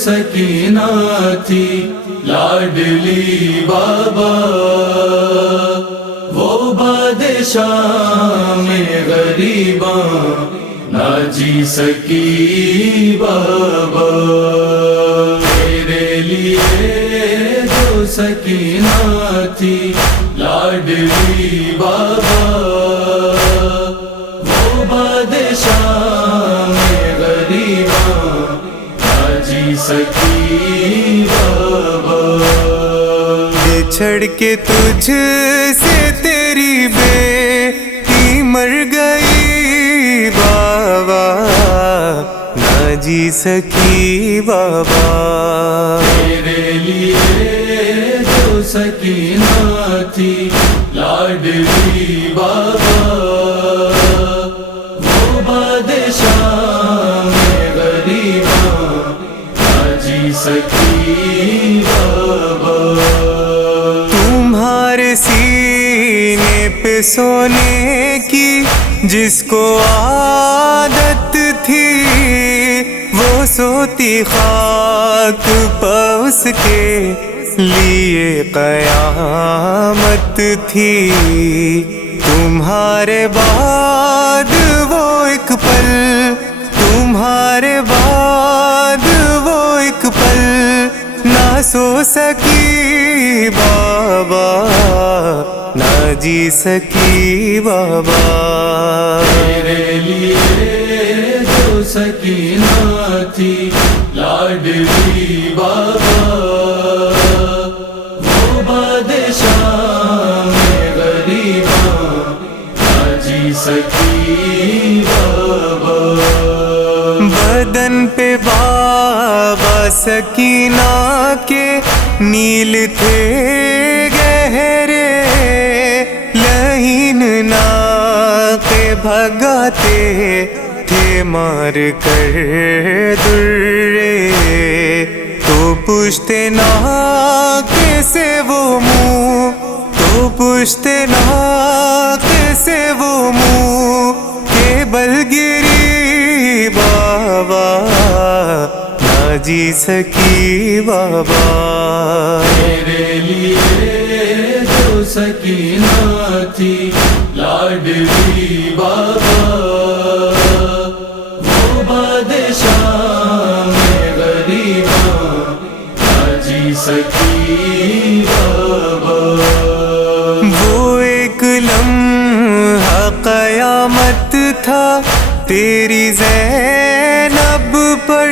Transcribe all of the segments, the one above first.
سکینہ تھی لاڈلی بابا، وہ بادشاہ میں غریباں نہ جی سکی بابا، تیرے لیے جو سکینہ تھی لاڈلی بابا، وہ بادشاہ میں غریباں نہ جی سکی بابا، بچھڑ کے تجھ سے تیری بیٹی مر گئی بابا، نہ جی سکی بابا، تیرے لیے جو سکینہ تھی لاڈلی بابا، وہ بادشاہ میں غریباں نہ جی سکی بابا، تمہارے سینے پہ سونے کی جس کو عادت تھی، وہ سوتی خاک پہ اس کے لیے قیامت تھی، تمہارے بعد وہ ایک پل، تمہارے بعد وہ ایک پل نہ سو سکی بابا، نہ جی سکی بابا، تیرے لیے جو سکینہ تھی لاڈلی بابا، وہ بادشاہ میں غریباں نہ جی سکی بابا، بدن پہ بابا سکینہ کے نیل تھے گہرے، لہین ناقے بھگاتے تھے مار کر درے، تو پشت ناقے سے وہ منہ، تو پشت ناقے سے وہ منہ کہ بل گری بابا، نہ جی سکی بابا، تیرے لیے جو سکینہ تھی لاڈلی بابا، وہ بادشاہ میں غریباں نہ جی سکی بابا، وہ ایک لمحہ قیامت تھا تیری زینب پر،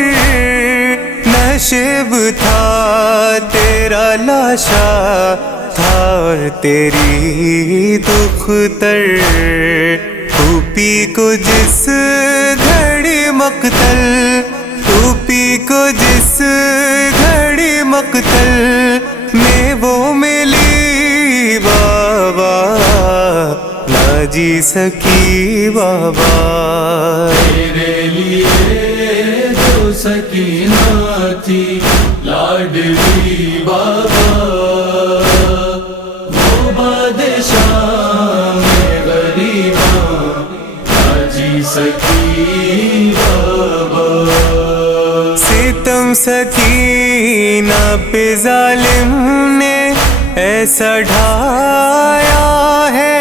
نشیب تھا تیرا لاشا تھا اور تیری دختر، پھوپھی کو جس گھڑی مقتل، پھوپھی کو جس گھڑی مقتل میں وہ ملی بابا، نہ جی سکی بابا، تیرے لیے جو سکینہ تھی لاڈلی بابا، وہ بادشاہ میں غریباں نہ جی سکی بابا، ستم سکینہ پہ ظالم نے ایسا ڈھایا ہے،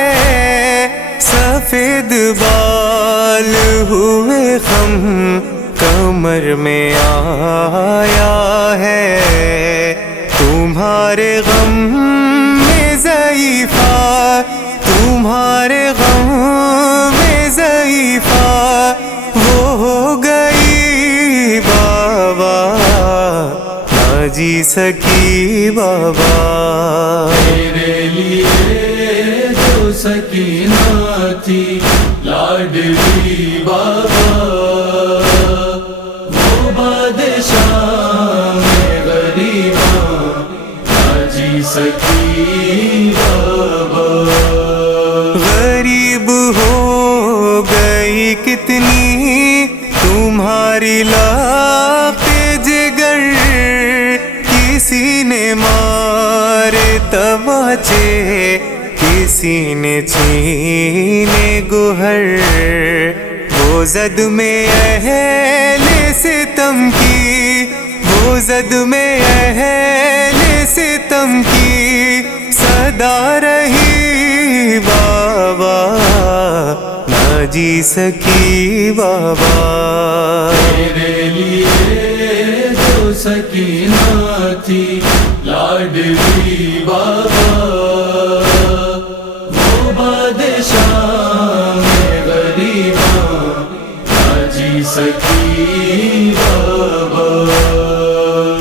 سفید بال ہوئے غم کمر میں آیا ہے، تمہارے غم میں ضعیفہ، تمہارے غم میں ضعیفہ وہ ہو گئی بابا، نہ جی سکی بابا، تیرے لیے جو سکینہ تھی لاڈلی بابا، وہ بادشاہ میں غریباں نہ جی سکی بابا، غریب ہو گئی کتنی تمہاری لاپ جگر، کسی نے مارے تماچے، کسی نے چھینے گوہر، وہ زد میں اہل ستم کی، وہ ہو زد میں اہل ستم کی صدا رہی بابا، نہ جی سکی بابا، تیرے لیے جو سکینہ تھی لاڈلی بابا، وہ بادشاہ میں غریباں نہ جی سکی بابا،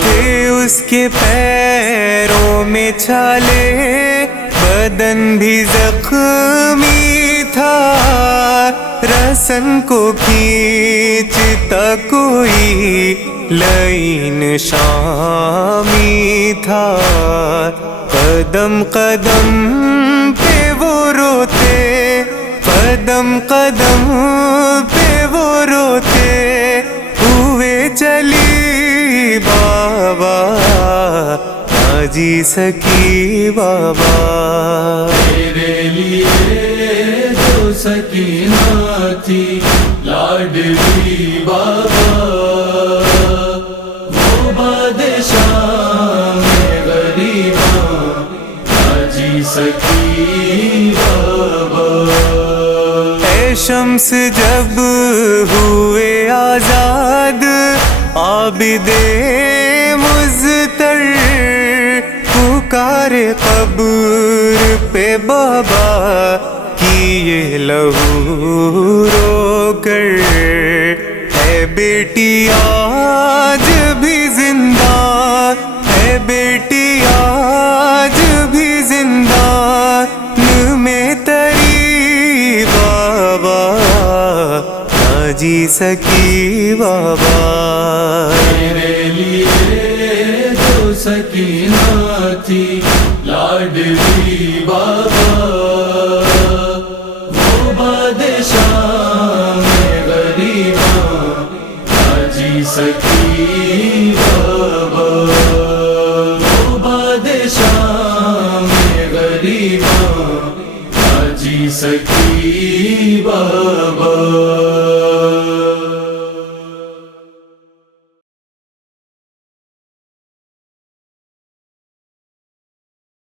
تھے اس کے پیروں میں چھالے، بدن بھی زخمی تھا، رسن کو کھینچتا کوئی لعین شامی تھا، قدم قدم پہ وہ روتے، قدم قدم پہ وہ روتے ہوئے چلی بابا، نہ جی سکی بابا، تیرے لیے جو سکینہ تھی لاڈلی بابا، وہ بادشاہ میں غریباں نہ جی سکی بابا، اے شمس جب ہوئے آزاد عابد مضطر، پکارے قبر پہ بابا کیے لہو رو کر، اے بیٹی آج بھی زندہ، اے بیٹی آج بھی زندہ میں تری بابا، نہ جی سکی بابا، تیرے لیے جو سکینہ تھی لاڈلی بابا، وہ بادشاہ میں غریباں نہ جی سکی بابا، وہ بادشاہ میں غریباں نہ جی سکی بابا۔